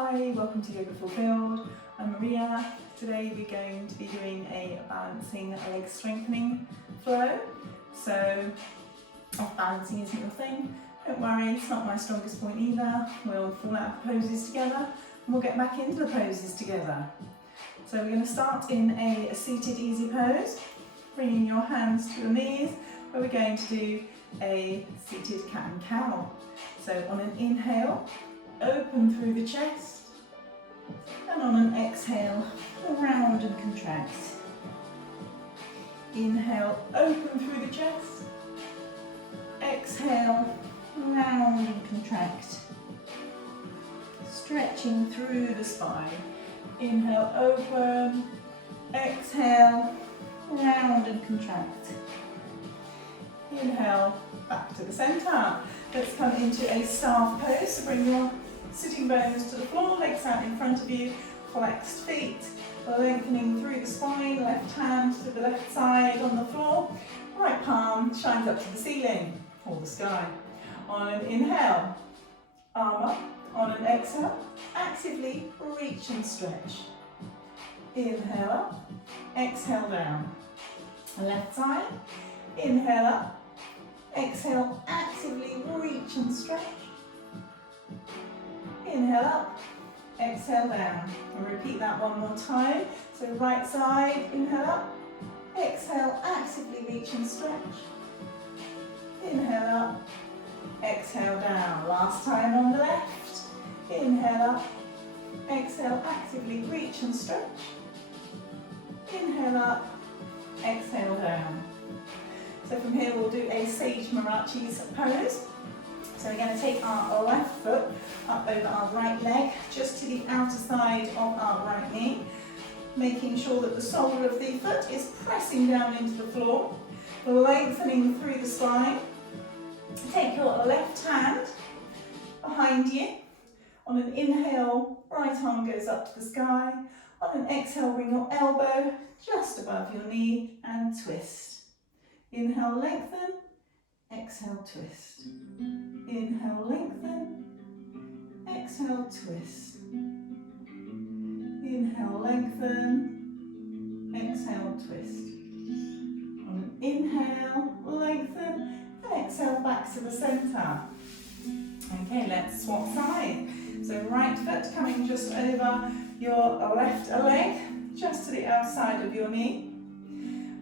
Hi, welcome to Yoga Fulfilled. I'm Maria. Today we're going to be doing a balancing leg strengthening flow. So if balancing isn't your thing, don't worry, it's not my strongest point either. We'll fall out of the poses together and we'll get back into the poses together. So we're going to start in a seated easy pose, bringing your hands to your knees, where we're going to do a seated cat and cow. So on an inhale, open through the chest, and on an exhale, round and contract. Inhale, open through the chest, exhale, round and contract. Stretching through the spine. Inhale, open, exhale, round and contract. Inhale, back to the centre. Let's come into a staff pose, so bring your sitting bones to the floor, legs out in front of you, flexed feet, lengthening through the spine, left hand to the left side on the floor, right palm shines up to the ceiling or the sky. On an inhale, arm up. On an exhale, actively reach and stretch. Inhale up, exhale down. Left side, inhale up, exhale, actively reach and stretch. Inhale up, exhale down. And repeat that one more time. So right side, inhale up, exhale, actively reach and stretch. Inhale up, exhale down. Last time on the left. Inhale up, exhale, actively reach and stretch. Inhale up, exhale down. So from here we'll do a Sage Marachi's pose. So we're going to take our left foot up over our right leg, just to the outer side of our right knee, making sure that the sole of the foot is pressing down into the floor, lengthening through the spine. Take your left hand behind you. On an inhale, right arm goes up to the sky. On an exhale, bring your elbow just above your knee and twist. Inhale, lengthen. Exhale, twist. Inhale, lengthen. Exhale, twist. Inhale, lengthen. Exhale, twist. On an inhale, lengthen. And exhale, back to the centre. Okay, let's swap sides. So right foot coming just over your left leg, just to the outside of your knee.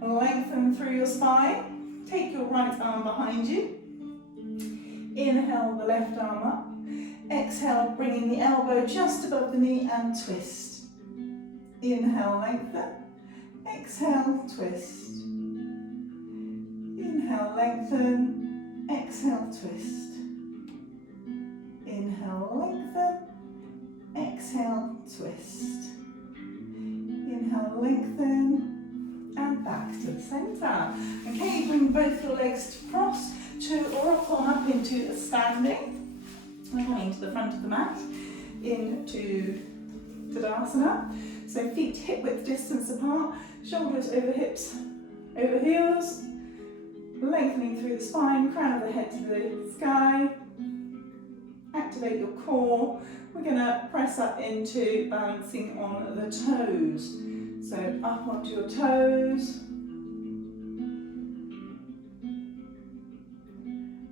Lengthen through your spine. Take your right arm behind you. Inhale the left arm up. Exhale, bringing the elbow just above the knee and twist. Inhale, lengthen. Exhale, twist. Inhale, lengthen. Exhale, twist. Inhale, lengthen. Exhale, twist. Inhale, lengthen. And back to the centre. Okay, bring both your legs to cross, to rock on up into a standing. And coming to the front of the mat, into Tadasana. So feet hip width distance apart, shoulders over hips, over heels. Lengthening through the spine, crown of the head to the sky. Activate your core. We're going to press up into balancing on the toes. So up onto your toes.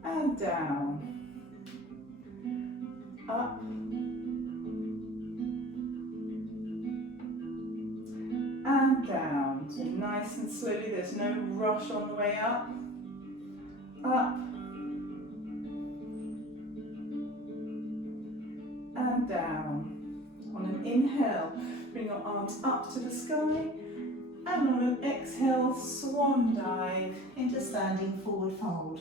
And down. Up. And down. So nice and slowly, there's no rush on the way up. Up. And down. On an inhale, bring your arms up to the sky, and on an exhale, swan dive into standing forward fold.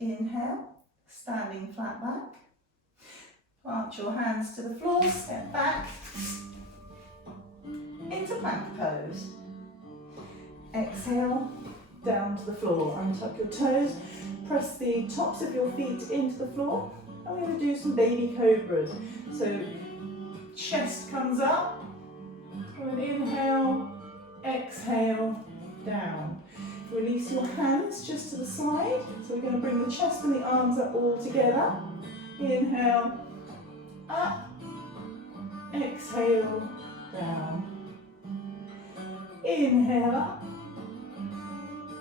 Inhale, standing flat back. Plant your hands to the floor, step back into plank pose. Exhale, down to the floor. Untuck your toes, press the tops of your feet into the floor. I'm going to do some baby cobras. So chest comes up, on an inhale, exhale, down. Release your hands just to the side. So we're going to bring the chest and the arms up all together. Inhale, up, exhale, down. Inhale up,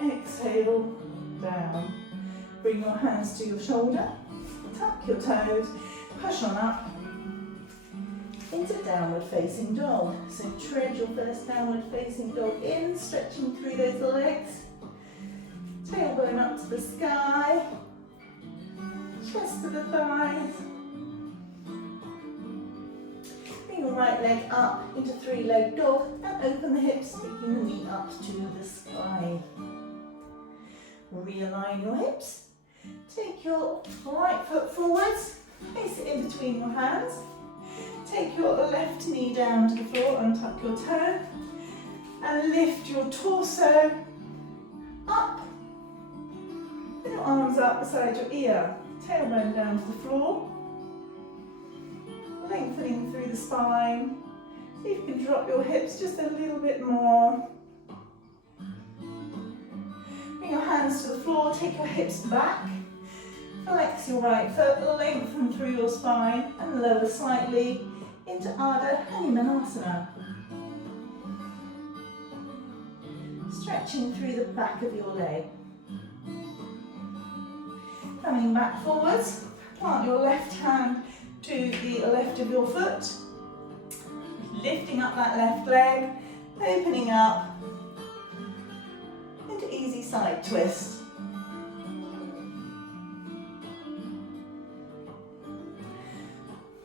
exhale, down. Bring your hands to your shoulder, tuck your toes, push on up into downward facing dog. So tread your first downward facing dog in, stretching through those legs. Tailbone up to the sky, chest to the thighs. Bring your right leg up into three-leg dog and open the hips, taking the knee up to the sky. Realign your hips. Take your right foot forwards, place it in between your hands. Take your left knee down to the floor, untuck your toe, and lift your torso up. With your arms up beside your ear, tailbone down to the floor. Lengthening through the spine. See if you can drop your hips just a little bit more. Bring your hands to the floor, take your hips back. Flex your right foot, lengthen through your spine and lower slightly into Ardha Hanumanasana. Stretching through the back of your leg. Coming back forwards, plant your left hand to the left of your foot. Lifting up that left leg, opening up into easy side twist.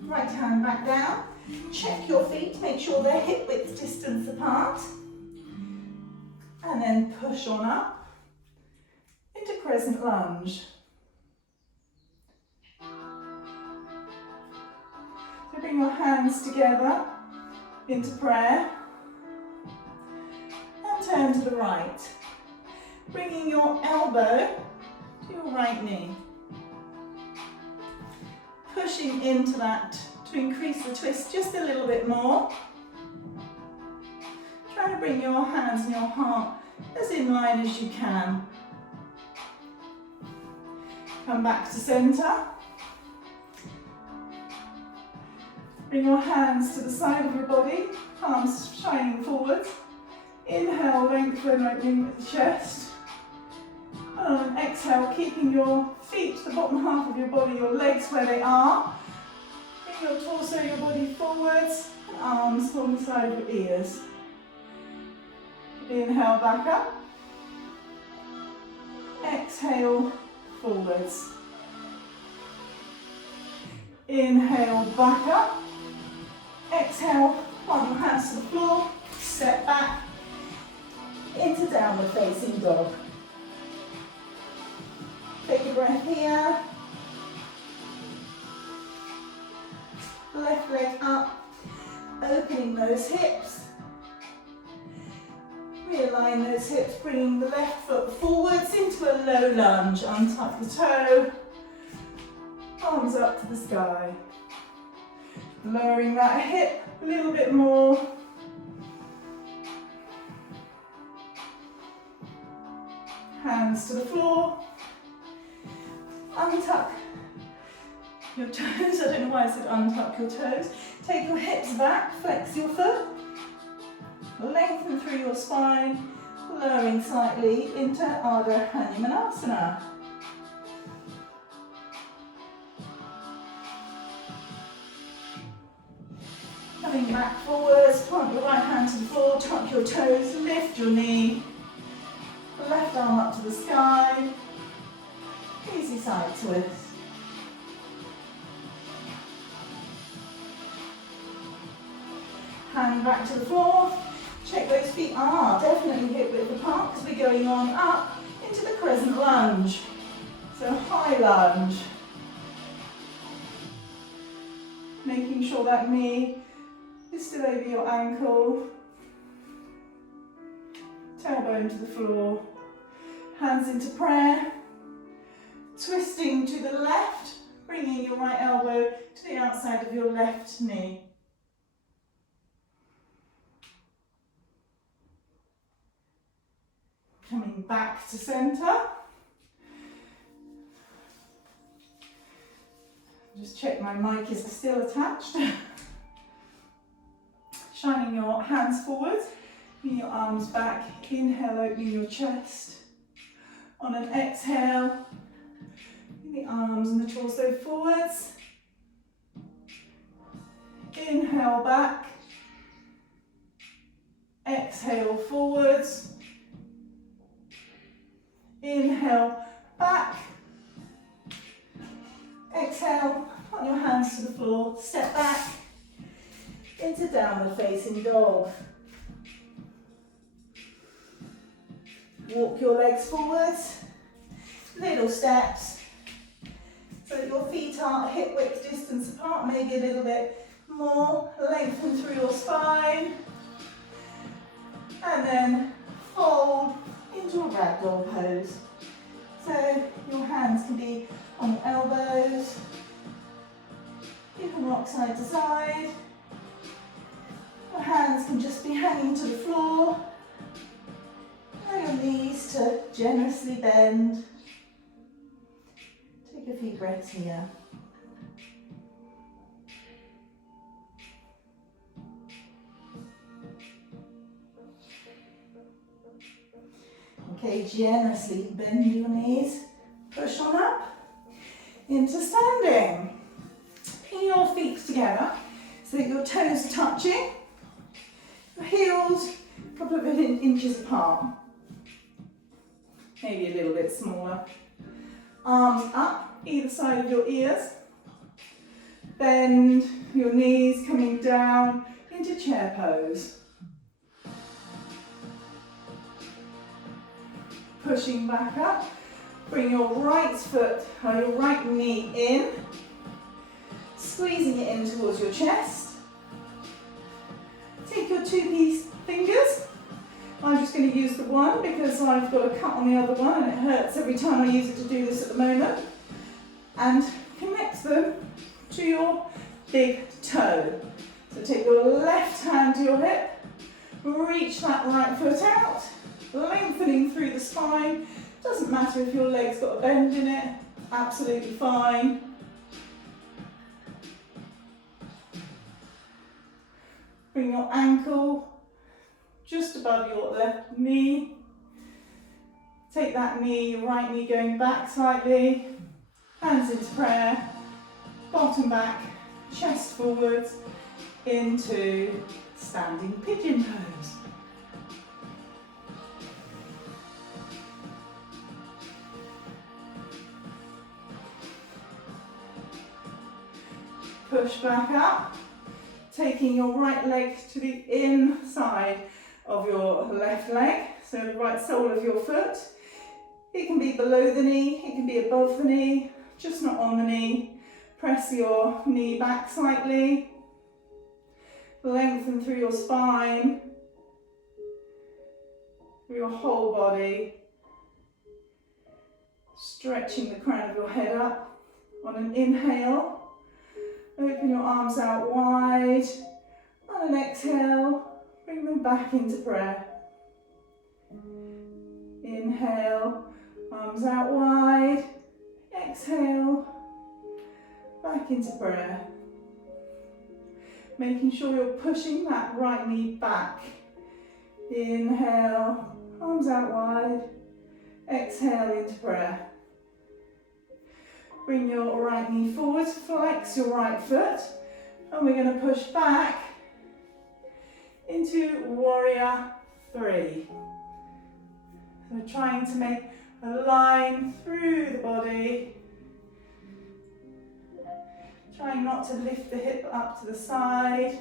Right hand back down, check your feet, make sure they're hip width distance apart, and then push on up into crescent lunge. So bring your hands together into prayer and turn to the right, bringing your elbow to your right knee. Pushing into that to increase the twist just a little bit more. Try to bring your hands and your heart as in line as you can. Come back to centre. Bring your hands to the side of your body, palms shining forwards. Inhale, lengthen, opening the chest. And exhale, keeping your feet, the bottom half of your body, your legs where they are. Bring your torso, your body forwards, and arms on the side of your ears. Inhale, back up. Exhale, forwards. Inhale, back up. Exhale, plant your hands to the floor, step back into downward facing dog. Take a breath here. Left leg up, opening those hips. Realign those hips, bringing the left foot forwards into a low lunge. Untuck the toe, arms up to the sky. Lowering that hip a little bit more. Hands to the floor. Untuck your toes. I don't know why I said untuck your toes. Take your hips back, flex your foot. Lengthen through your spine, lowering slightly into Ardha Hanumanasana. Coming back forwards, plant your right hand to the floor, tuck your toes, lift your knee. Left arm up to the sky. Easy side twist. Hand back to the floor. Check those feet are definitely hip width apart because we're going on up into the crescent lunge. So high lunge. Making sure that knee is still over your ankle. Tailbone to the floor. Hands into prayer. Twisting to the left, bringing your right elbow to the outside of your left knee. Coming back to centre. Just check my mic is still attached. Shining your hands forward, bring your arms back. Inhale, opening your chest. On an exhale, bring the arms and the torso forwards. Inhale back. Exhale forwards. Inhale back. Exhale, put your hands to the floor, step back into downward facing dog. Walk your legs forwards, little steps, so that your feet are hip width distance apart, maybe a little bit more. Lengthen through your spine, and then fold into a ragdoll pose. So your hands can be on your elbows, you can rock side to side, your hands can just be hanging to the floor, allow your knees to generously bend. Take a few breaths here. Okay, generously bend your knees, push on up into standing. Pin your feet together so that your toes are touching, your heels a couple of inches apart, maybe a little bit smaller. Arms up either side of your ears, bend your knees coming down into chair pose. Pushing back up, bring your right foot or your right knee in, squeezing it in towards your chest. Take your two-piece fingers. I'm just going to use the one because I've got a cut on the other one and it hurts every time I use it to do this at the moment. And connect them to your big toe. So take your left hand to your hip, reach that right foot out, lengthening through the spine. Doesn't matter if your leg's got a bend in it, absolutely fine. Bring your ankle just above your left knee. Take that knee, your right knee going back slightly. Hands into prayer, bottom back, chest forwards into standing pigeon pose. Push back up, taking your right leg to the inside of your left leg, so the right sole of your foot. It can be below the knee, it can be above the knee, just not on the knee. Press your knee back slightly, lengthen through your spine, through your whole body, stretching the crown of your head up. On an inhale, open your arms out wide. On an exhale, bring them back into prayer. Inhale, arms out wide. Exhale, back into prayer. Making sure you're pushing that right knee back. Inhale, arms out wide. Exhale into prayer. Bring your right knee forward, flex your right foot, and we're going to push back into warrior 3. So trying to make a line through the body, trying not to lift the hip up to the side,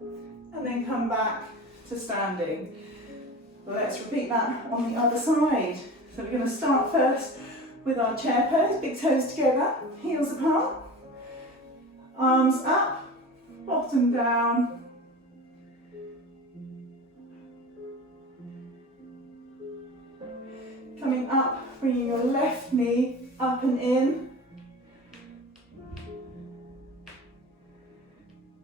and then come back to standing. Let's repeat that on the other side. So we're going to start first with our chair pose, big toes together, heels apart, arms up, bottom down. Coming up, bringing your left knee up and in.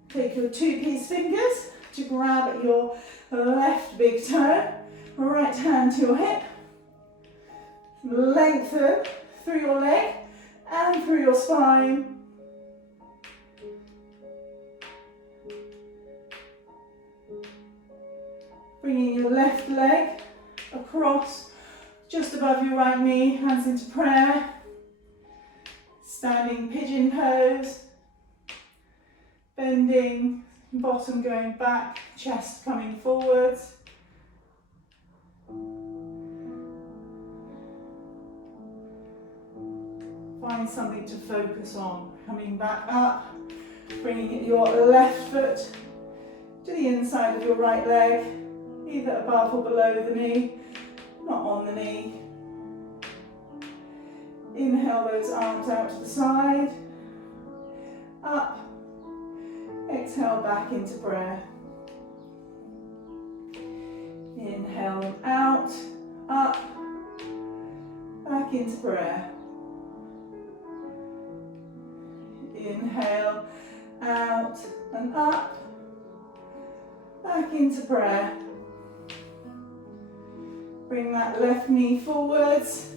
Take your two-piece fingers to grab at your left big toe, right hand to your hip. Lengthen through your leg and through your spine. Bringing your left leg across, just above your right knee, hands into prayer. Standing pigeon pose. Bending, bottom going back, chest coming forwards. Find something to focus on. Coming back up, bringing your left foot to the inside of your right leg, either above or below the knee, not on the knee. Inhale those arms out to the side, up, exhale back into prayer. Inhale out, up, back into prayer. Inhale out and up, back into prayer. Bring that left knee forwards,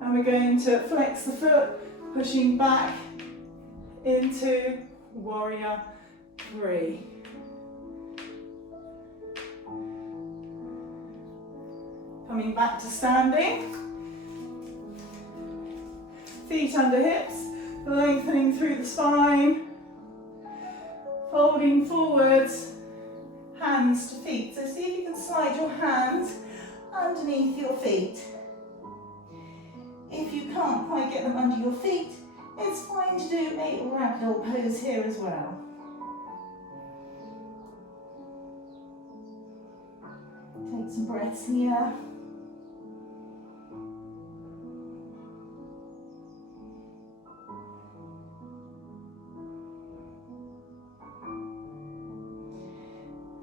and we're going to flex the foot, pushing back into warrior 3. Coming back to standing. Feet under hips, lengthening through the spine. Folding forwards, hands to feet. So see if you can slide your hands underneath your feet. If you can't quite get them under your feet, it's fine to do a ragdoll pose here as well. Take some breaths here.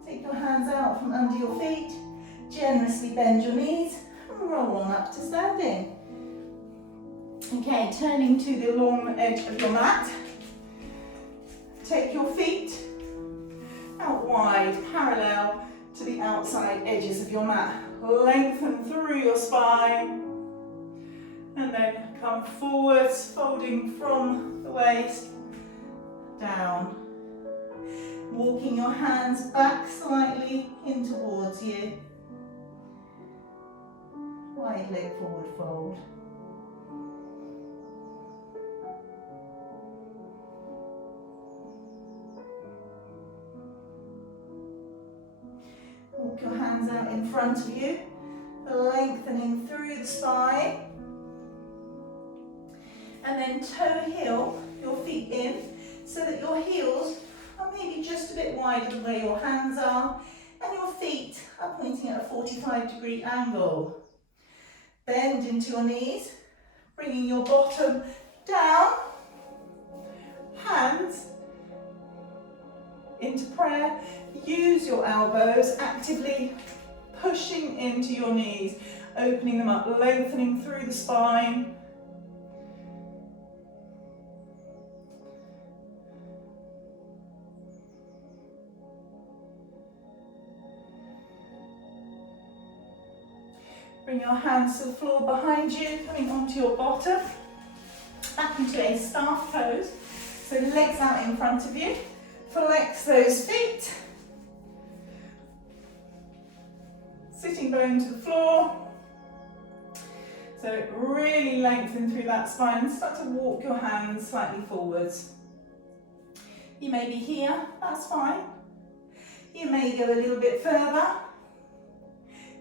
Take your hands out from under your feet, generously bend your knees and roll on up to standing. Okay, turning to the long edge of your mat. Take your feet out wide, parallel to the outside edges of your mat. Lengthen through your spine. And then come forwards, folding from the waist down. Walking your hands back slightly in towards you. Wide leg forward fold. Walk your hands out in front of you, lengthening through the spine. And then toe heel your feet in so that your heels are maybe just a bit wider than where your hands are, and your feet are pointing at a 45-degree angle. Bend into your knees, bringing your bottom down, hands into prayer. Use your elbows, actively pushing into your knees, opening them up, lengthening through the spine. Bring your hands to the floor behind you, coming onto your bottom, back into a staff pose. So legs out in front of you, flex those feet. Sitting bone to the floor. So really lengthen through that spine and start to walk your hands slightly forwards. You may be here, that's fine. You may go a little bit further.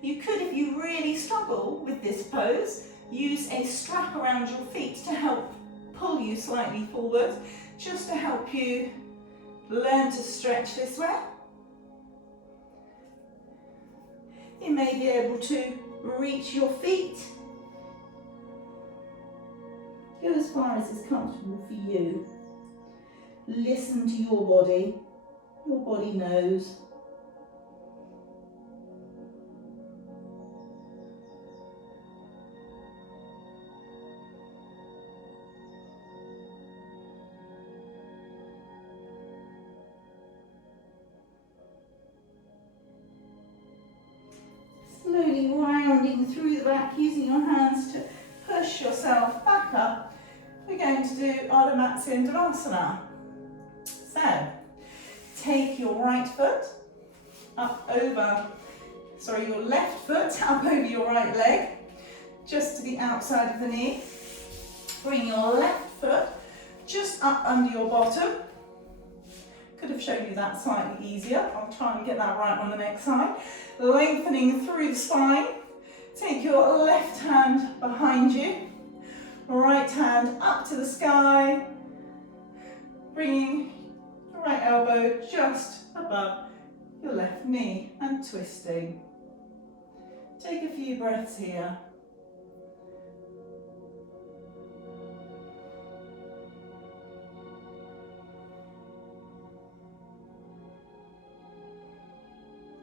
You could, if you really struggle with this pose, use a strap around your feet to help pull you slightly forward, just to help you learn to stretch this way. You may be able to reach your feet. Go as far as is comfortable for you. Listen to your body. Your body knows. Slowly rounding through the back, using your hands to push yourself back. back up, we're going to do Ardha Matsyendrasana. So, take your right foot up over, sorry, your left foot up over your right leg, just to the outside of the knee. Bring your left foot just up under your bottom. Could have shown you that slightly easier. I'll try and get that right on the next side. Lengthening through the spine. Take your left hand behind you. Right hand up to the sky. Bringing the right elbow just above your left knee and twisting. Take a few breaths here.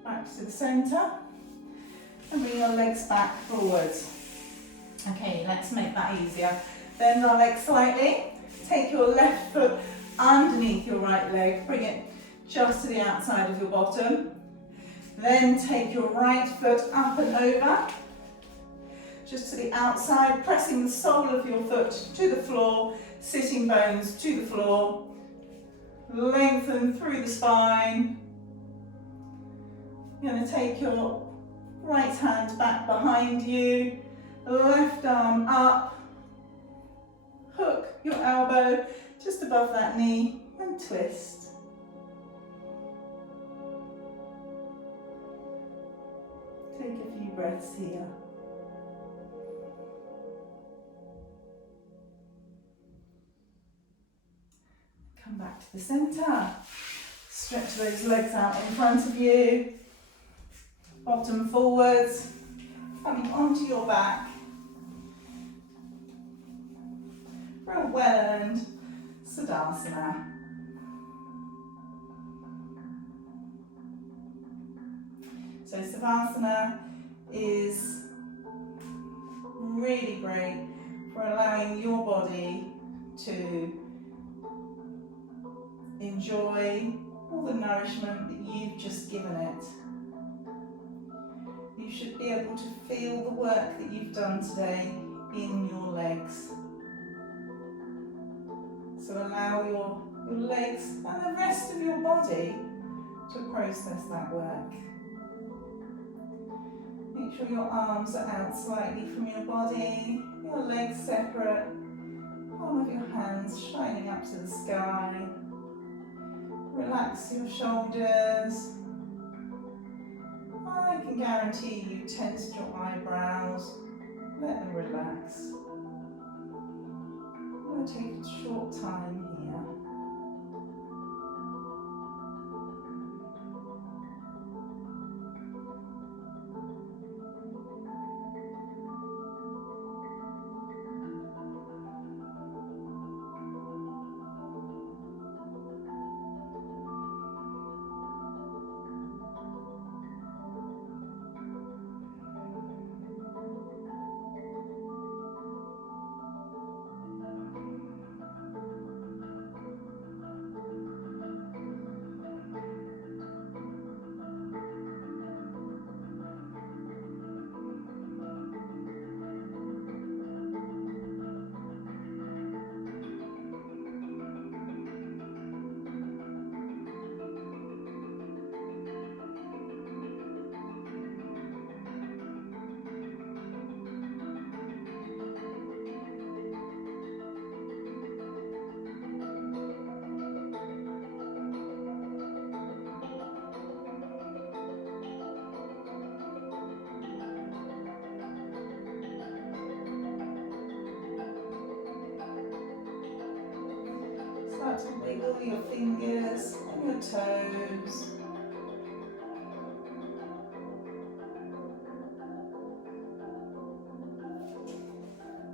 Back to the centre and bring your legs back forwards. Okay, let's make that easier. Bend our legs slightly. Take your left foot underneath your right leg. Bring it just to the outside of your bottom. Then take your right foot up and over, just to the outside, pressing the sole of your foot to the floor, sitting bones to the floor. Lengthen through the spine. You're going to take your right hand back behind you, left arm up, hook your elbow just above that knee and twist. Take a few breaths here. Come back to the centre. Stretch those legs out in front of you. Bottom forwards, coming onto your back. For a well-earned Siddhasana. So Savasana is really great for allowing your body to enjoy all the nourishment that you've just given it. You should be able to feel the work that you've done today in your legs. So allow your legs and the rest of your body to process that work. Make sure your arms are out slightly from your body, your legs separate, palm of your hands shining up to the sky. Relax your shoulders. I can guarantee you tensed your eyebrows. Let them relax. I'm going to take a short time here. Start to wiggle your fingers and your toes.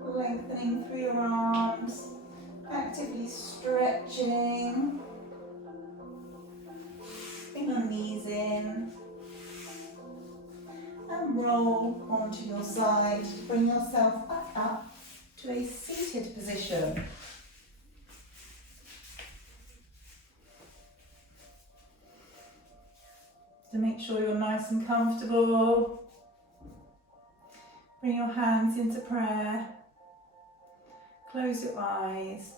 Lengthening through your arms, actively stretching. Bring your knees in and roll onto your side to bring yourself back up to a seated position. To make sure you're nice and comfortable, bring your hands into prayer. Close your eyes.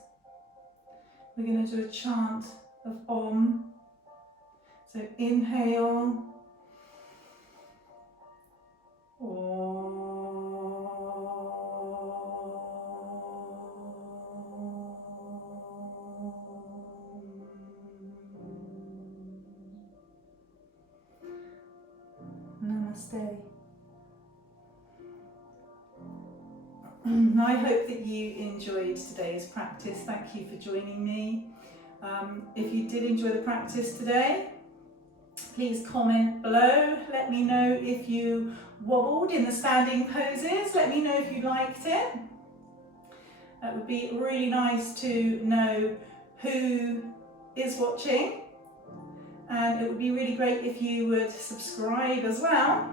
We're going to do a chant of Om. So inhale. Om. Namaste. I hope that you enjoyed today's practice. Thank you for joining me. If you did enjoy the practice today, please comment below. Let me know if you wobbled in the standing poses. Let me know if you liked it. That would be really nice to know who is watching. And it would be really great if you would subscribe as well.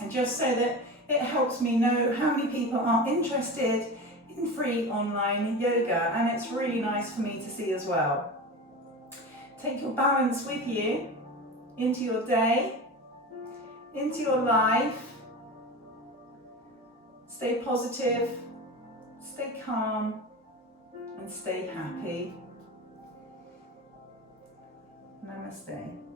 And just so that it helps me know how many people are interested in free online yoga. And it's really nice for me to see as well. Take your balance with you into your day, into your life. Stay positive, stay calm, and stay happy. Namaste.